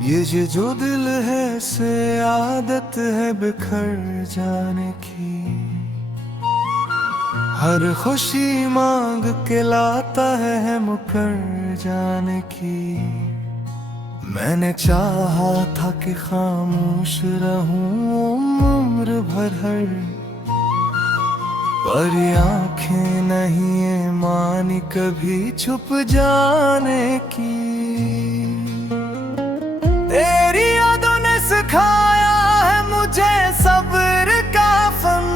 ये जो दिल है से आदत है बिखर जाने की। हर खुशी मांग के लाता है मुकर जाने की। मैंने चाहा था कि खामोश रहूं उम्र भर, पर ये आंखें नहीं ये मानी कभी छुप जाने की। तेरी यादों ने सिखाया है मुझे सब्र का फन,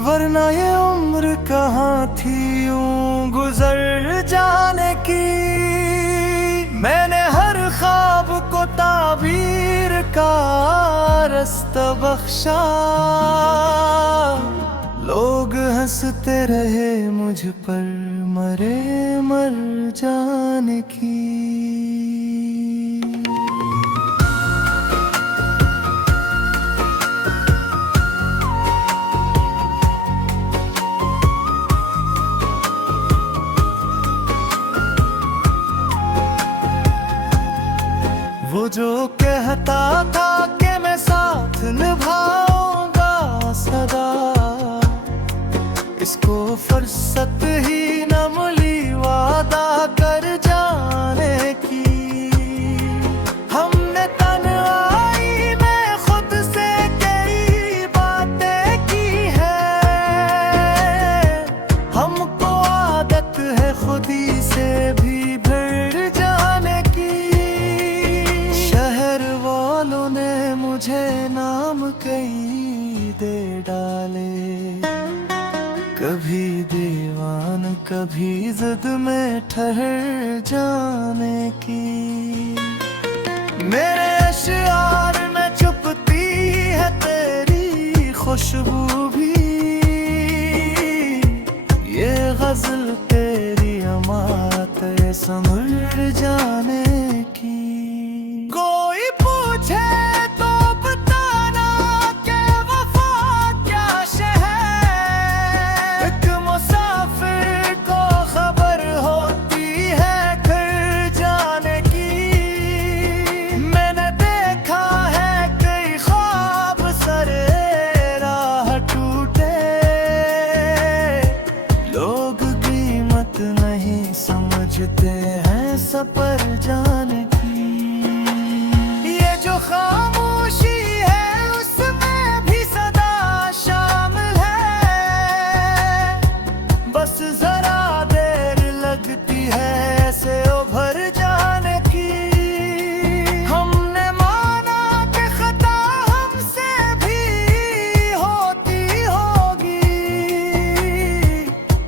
वरना ये उम्र कहाँ थी यूं गुजर जाने की। मैंने हर ख्वाब को ताबीर का रास्ता बख्शा, लोग हंसते रहे मुझ पर मरे मर जाने की। वो जो कहता था कि मैं साथ निभाऊंगा सदा, इसको फुर्सत ही न मिली वादा कर जाने की। हमने तन्हाई में खुद से कई बातें की है, हमको आदत है खुद ही से भी भिड़ जाने की। शहर वालों ने मुझे नाम कई दे डाले, कभी दीवान कभी जिद में ठहर जाने की। मेरे अश्यार में चुपती है तेरी खुशबू भी, ये गजल तेरी अमात है संभल जाने की। कोई पूछे तो बताना कि वफा क्या शहर, एक मुसाफिर को खबर होती है घर जाने की। मैंने देखा है कई ख्वाब सरे राह टूटे, लोग कीमत नहीं समझते हैं सफर जाने की। ये जो खामोशी है उसमें भी सदा शामिल है, बस जरा देर लगती है ऐसे उभर जाने की। हमने माना कि खता हमसे भी होती होगी,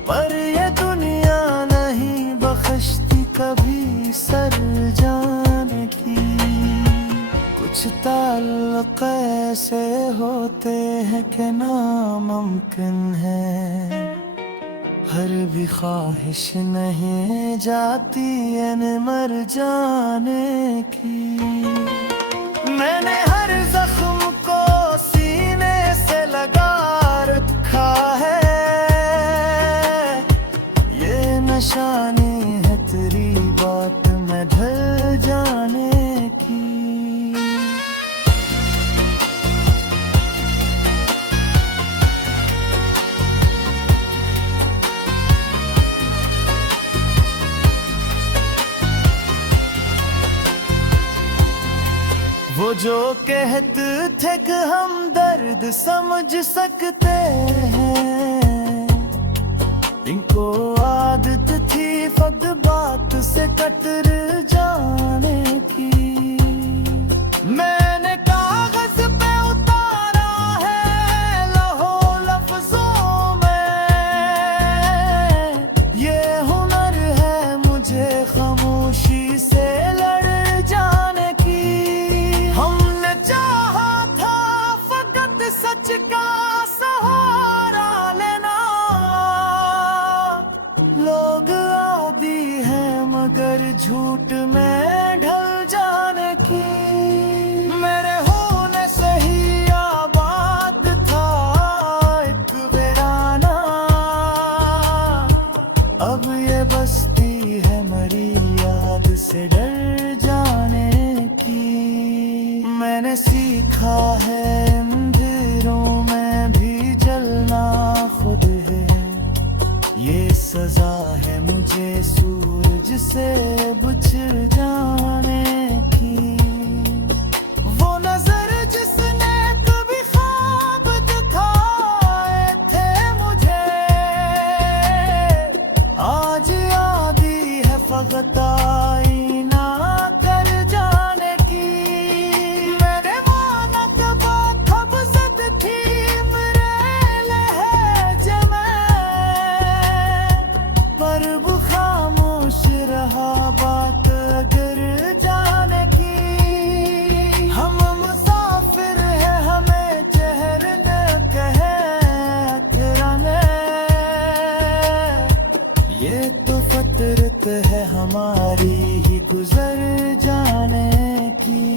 पर ये दुनिया नहीं बख्शती कभी सर जाने की। कुछ ताल्लुक ऐसे होते हैं कि नामुमकिन है, हर भी ख्वाहिश नहीं जाती है मर जाने की। मैंने हर जख्म को सीने से लगा रखा है, ये निशानी है तेरी बात में ढल जाने की। वो जो कहते थे कि हम दर्द समझ सकते हैं, इनको आदत थी फक्त बात से कतर जाने की। मैंने कागज पे उतारा है लहो लफ्जों में, ये हुनर है मुझे खामोशी से लड़ जाने की। हमने चाहा था फकत सच का सहारा लेना, लोग आदी हैं मगर झूठ में ढल जाने की। मेरे होने से ही आबाद था एक वीराना, अब ये बस्ती है मरी याद याद से डर जाने की। मैंने सीखा है अंधेरों में भी जलना खुद है, ये सजा है मुझे सूरज से बिछड़ जाने की। वो नजर जिसने कभी ख्वाब दिखाए थे मुझे, आज आदि है फकत आईना कर जाने की। मैंने माना कि बात अब सद थी मेरे लहजे में, पर वो खामोश रहा बात अगर जाने की। हम मुसाफिर है हमें ठहरने कहे ठहराने, ये तो फितरत है हमारी ही गुजर जाने की।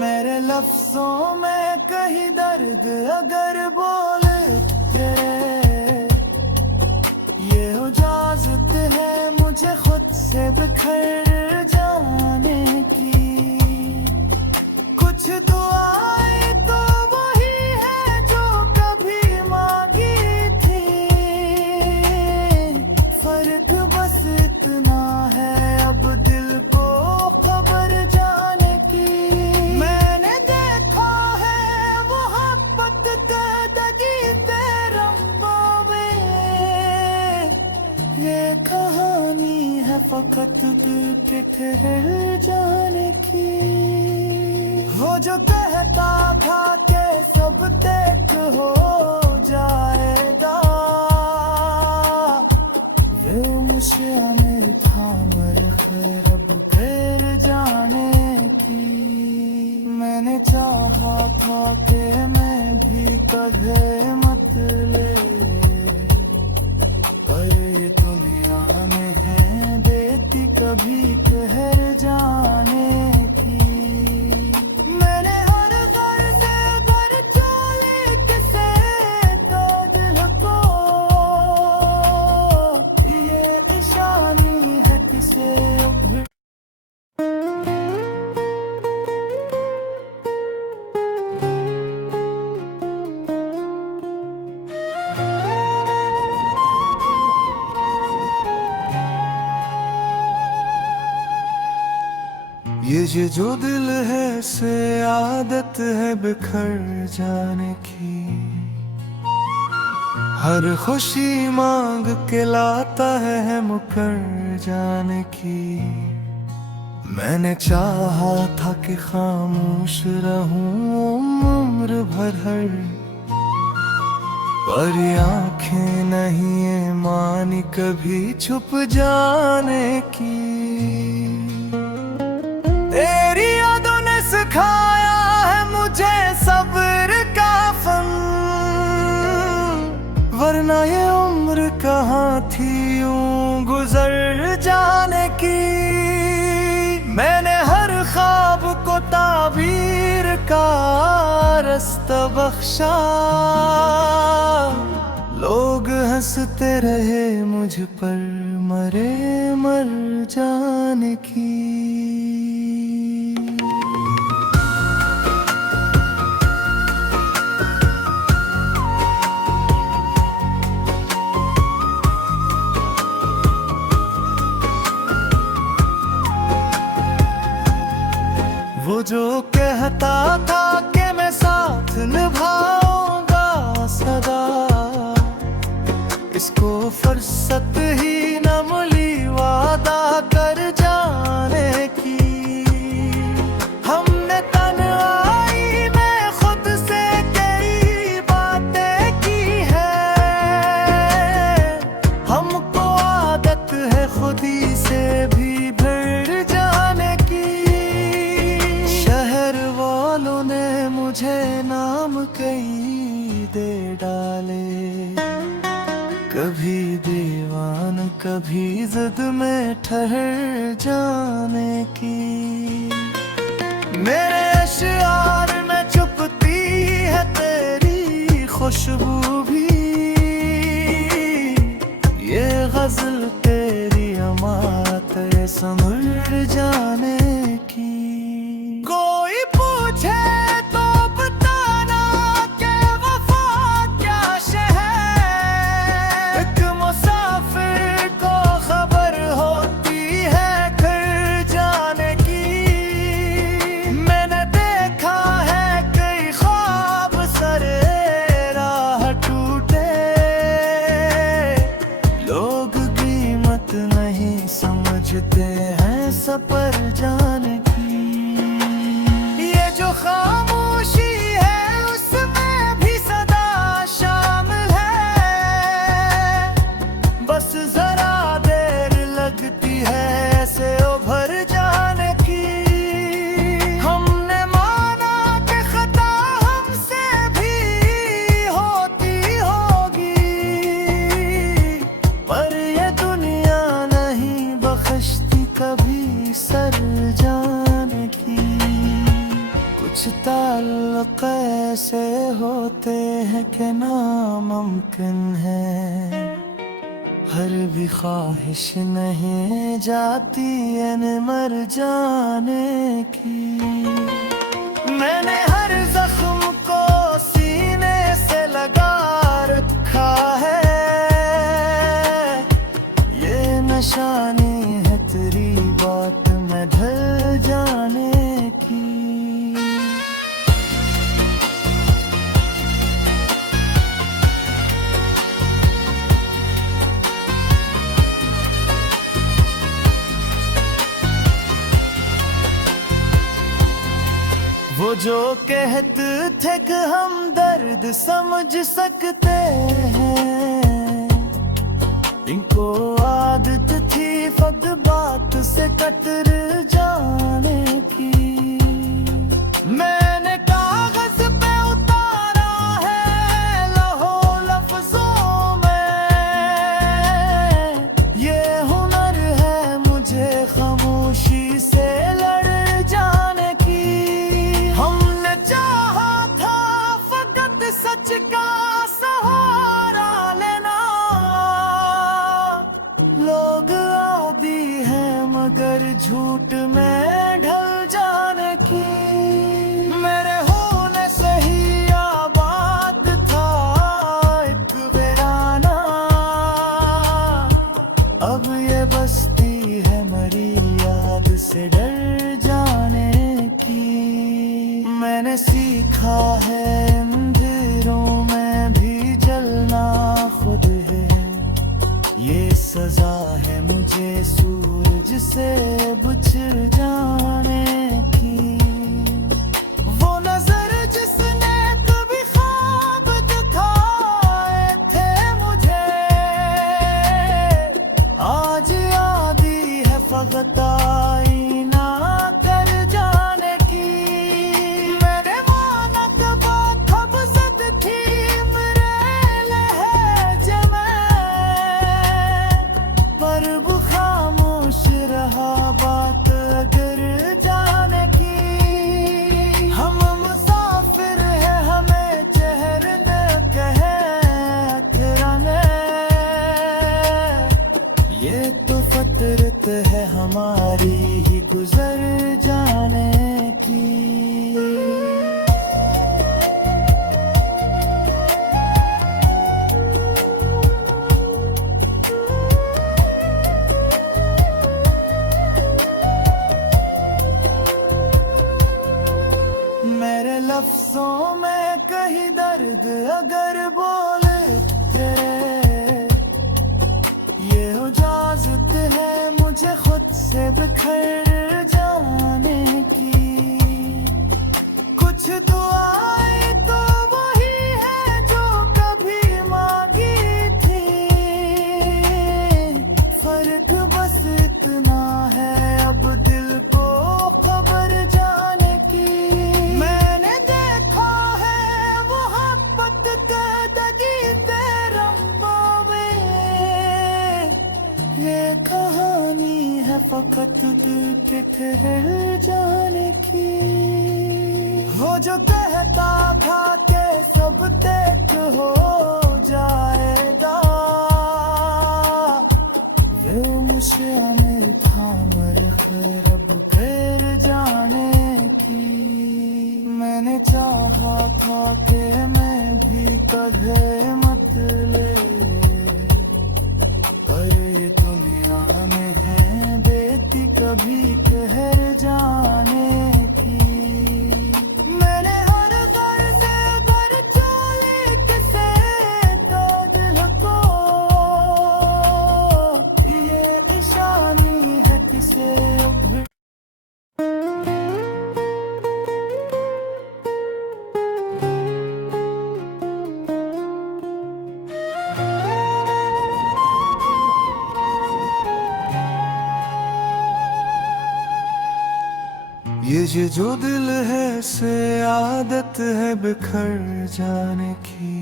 मेरे लफ्जों में कहीं दर्द अगर बोले तेरे, ये इजाजत है मुझे खुद से बिखर जाने की। कुछ दुआएं तो वही है जो कभी मांगी थी, फर्क बस इतना है अब दिल को खबर जाने की। मैंने देखा है मोहब्बत कदगी रंगों में, ये कहानी है फकत दिल के ठहर जाने की। वो जो कहता था कि सब तक हो जाएगा, वो मुझे अमीर था मर खैर अब फिर जाने की। मैंने चाहा था कि मैं भी तुझे मत ले, पर ये दुनिया में है देती कभी ठहर जाने की। मैंने हर घर से घर चोली किसे तो दिल को, ये निशानी है किसे उभर। ये जो दिल है से आदत है बिखर जाने की। हर खुशी मांग के लाता है मुकर जाने की। मैंने चाहा था कि खामोश रहूं उम्र भर, पर आंखें नहीं ये मानी कभी छुप जाने की। तेरी यादों ने सिखाया है मुझे सब्र का फन, वरना ये उम्र कहाँ थी यूं गुजर जाने की। मैंने हर ख्वाब को ताबीर का रास्ता बख्शा, लोग हंसते रहे मुझ पर मरे मर जाने की। वो जो कहता था कि मैं साथ निभाऊंगा सदा, इसको फुर्सत ही न मिली वादा कर जाने की। हमने तन्हाई में खुद से कई बातें की है, हमको आदत है खुद ही से भी भिड़ जाने की। शहर वालों ने मुझे नाम कई दे डाले, कभी दीवान कभी जिद में ठहर जाने की। मेरे अशआर में छुपती है तेरी खुशबू भी, ये गजल तेरी अमात है संभल जाने की। कोई पूछे तो बताना कि वफा क्या शहर, एक मुसाफिर को खबर होती है घर जाने की। मैंने देखा है कई ख्वाब सरे राह टूटे, लोग कीमत नहीं समझते हैं सफर जाने की। ये जो खामोशी है उसमें भी सदा शामिल है, बस जरा देर लगती है ऐसे उभर जाने की। हमने माना कि खता हमसे भी होती होगी, पर ये दुनिया नहीं बख्शती कभी सर जाने की। कुछ ताल्लुक ऐसे होते हैं कि नामुमकिन है, हर भी ख्वाहिश नहीं जाती है मर जाने की। मैंने हर जख्म को सीने से लगा रखा है, ये निशानी है तेरी बात में ढल जाने की। वो जो कहते थे कि हम दर्द समझ सकते हैं, इनको आदत थी फक्त बात से कतर जाने की। मैंने कागज पे उतारा है लहो लफ्जों में, ये हुनर है मुझे खामोशी से लड़ जाने की। हमने चाहा था फकत सच का सहारा लेना, लोग आदी हैं मगर झूठ में ढल जाने की। मेरे होने से ही आबाद था एक वीराना, अब ये बस्ती है मरी याद से डर जाने की। मैंने सीखा है अंधेरों में भी जलना खुद है, ये सजा है मुझे सूरज से बिछड़ जाने की। वो नजर जिसने कभी ख्वाब दिखाए थे मुझे, आज आदी है फकत आईना कर जाने की। मैंने माना कि बात अब सद थी मेरे लहजे में, पर वो खामोश रहा बात अगर जाने की। हम मुसाफिर है हमें ठहरने कहे ठहराने, ये तो फितरत है हमारी ही गुजर जाने की। मेरे लफ्जों में कहीं दर्द अगर बोले तेरे, ये इजाजत है मुझे खुद से बिखर जाने की। कुछ दुआएं तो वही है जो कभी मांगी थी, फर्क बस इतना है अब दिल को खबर जाने की। मैंने देखा है वो मोहब्बत कदगी तेरा बावे, ये कहानी है हिम्मत दिल के ठहर जाने की। वो जो कहता था के सब तेज हो जाएगा, ये मुझे मेरी था मेरे रब फिर जाने की। मैंने चाहा था कि मैं भी तुझे मत ले, पर ये दुनिया में है देती कभी ठहर जाने की। मैंने हर गर्ज पर चोली किसे तो दिल को, ये निशानी है किसे उभर। ये जो दिल है से आदत है बिखर जाने की।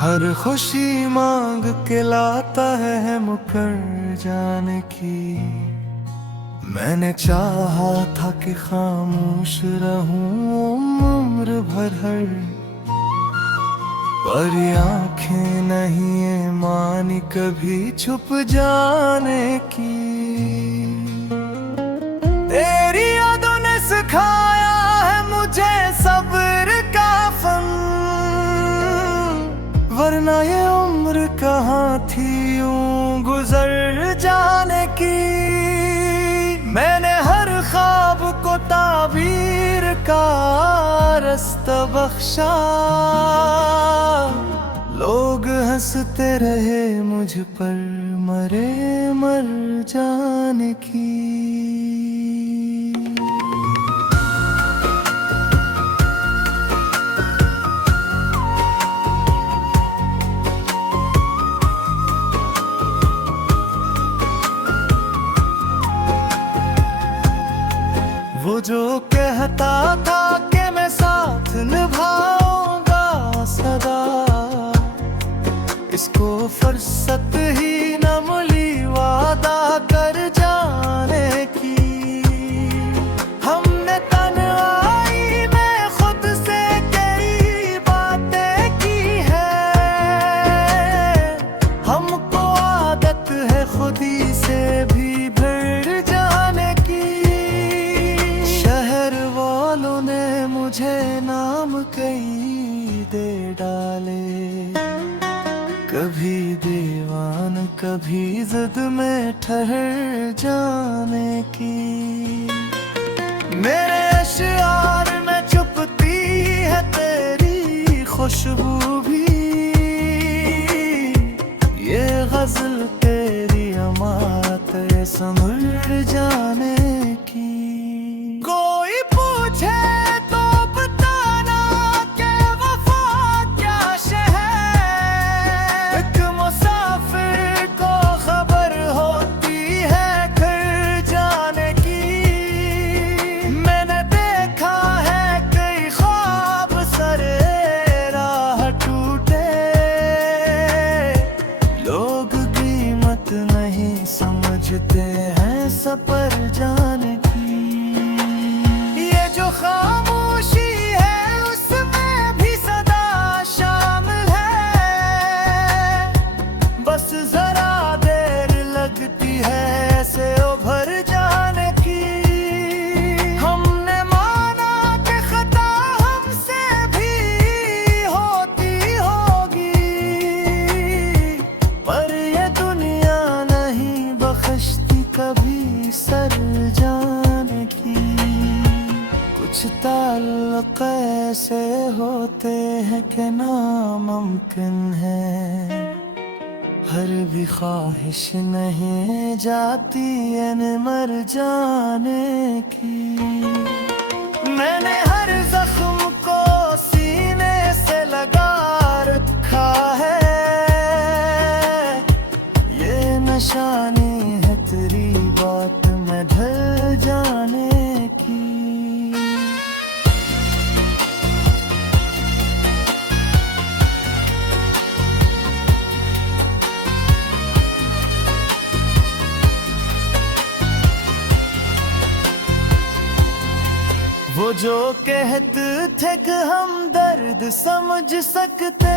हर खुशी मांग के लाता है मुकर जाने की। मैंने चाहा था कि खामोश रहूं उम्र भर, पर ये आंखें नहीं ये मानी कभी छुप जाने की। तेरी यादों ने सिखाया है मुझे सब्र का फन, वरना ये उम्र कहाँ थी यूं गुजर जाने की। मैंने हर ख्वाब को ताबीर का रास्ता बख्शा, लोग हंसते रहे मुझ पर मरे मर जाने की। वो जो कहता था कि मैं साथ निभाऊंगा सदा, इसको फुर्सत ही न मिली वादा कर जाने की। हमने तन्हाई में खुद से कई बातें की है, हमको आदत है खुद ही से भी भिड़ जाने की। शहर वालों ने मुझे नाम कई दे डाले, कभी दीवान कभी जिद में ठहर जाने की। मेरे अशआर में छुपती है तेरी खुशबू भी, ये गजल तेरी अमात है संभल जाने की। कोई पूछे तो बताना कि वफा क्या शहर, एक मुसाफिर को खबर होती है घर जाने की। मैंने देखा है कई ख्वाब सरे राह टूटे, लोग कीमत नहीं समझते हैं सफर जाने की। ये जो खामोशी है उसमें भी सदा शामिल है, बस जरा देर लगती है ऐसे उभर जाने की। हमने माना कि खता हमसे भी होती होगी, पर ये दुनिया नहीं बख्शती कभी सर जाने की। कुछ ताल्लुक ऐसे होते हैं कि नामुमकिन है, हर भी ख्वाहिश नहीं जाती है मर जाने की। मैंने हर जख्म को सीने से लगा रखा है, ये निशानी है तेरी बात में ढल जाने की। वो जो कहते थे कि हम दर्द समझ सकते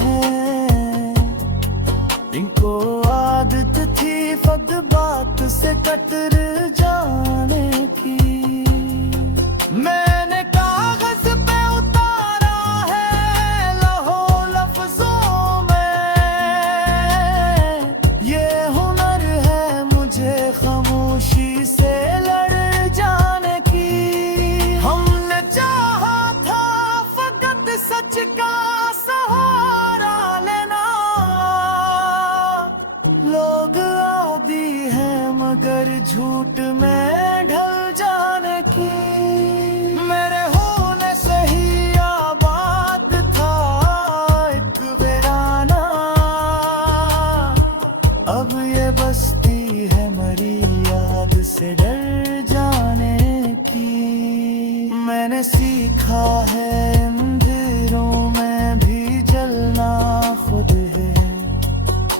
हैं, इनको आदत थी फक्त बात से कतर जाने की। मैंने कागज पे उतारा है लहो लफ्जों में, ये हुनर है मुझे खामोशी से लड़ जाने की। हमने चाहा था फकत सच का सहारा लेना, लोग आदी है मगर झूठ में ढल जाने की। मेरे होने से ही आबाद था एक वीराना, अब ये बस्ती है मरी याद से डर जाने की। मैंने सीखा है अंधेरों में भी जलना खुद है,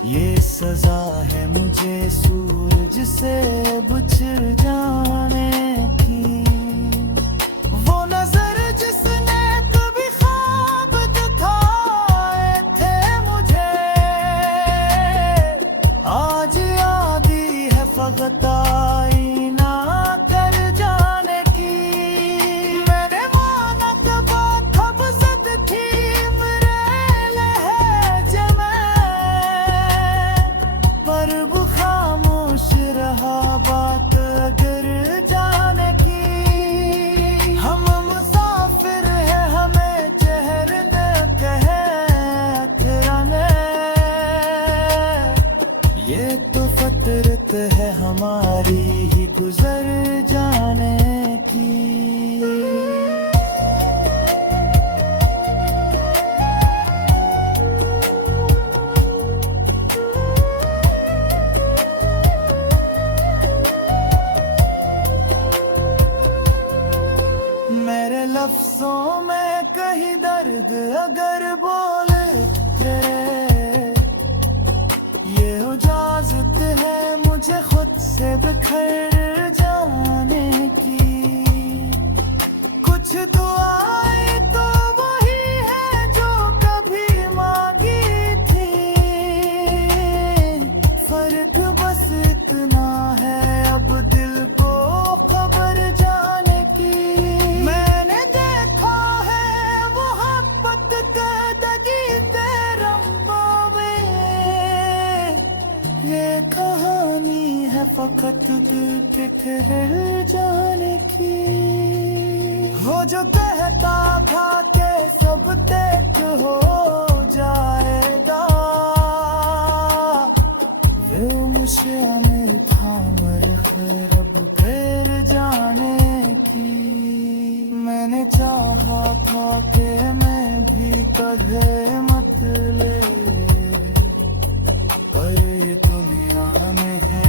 ये सजा है मुझे सूरज से बिछड़ जाने की। वो नजर जिसने कभी ख्वाब दिखाए थे मुझे, आज आदी है फकत आईना कर जाने की। मैंने माना कि बात अब सद थी मेरे लहजे में, पर वो खामोश रहा बात अगर जाने की। हम मुसाफिर है हमें ठहरने कहे ठहराने, ये तो फितरत है हमारी ही गुजर जाने की। मेरे लफ्जों में कहीं दर्द अगर बोले तेरे, ये इजाजत है मुझे खुद से बिखर जाने की। कुछ दुआएं तो वही है जो कभी मांगी थी, फर्क बस इतना है अब दिल को खबर जाने की। मैंने देखा है वो मोहब्बत दगी रंगों में, ये कहानी है फकत दिल के ठहर जाने की। वो जो कहता था कि सब तेक हो जाएगा, वो मुझे में थाम रखे रब फिर जाने की। मैंने चाहा था कि मैं भी तुझे मत ले, पर ये दुनिया में है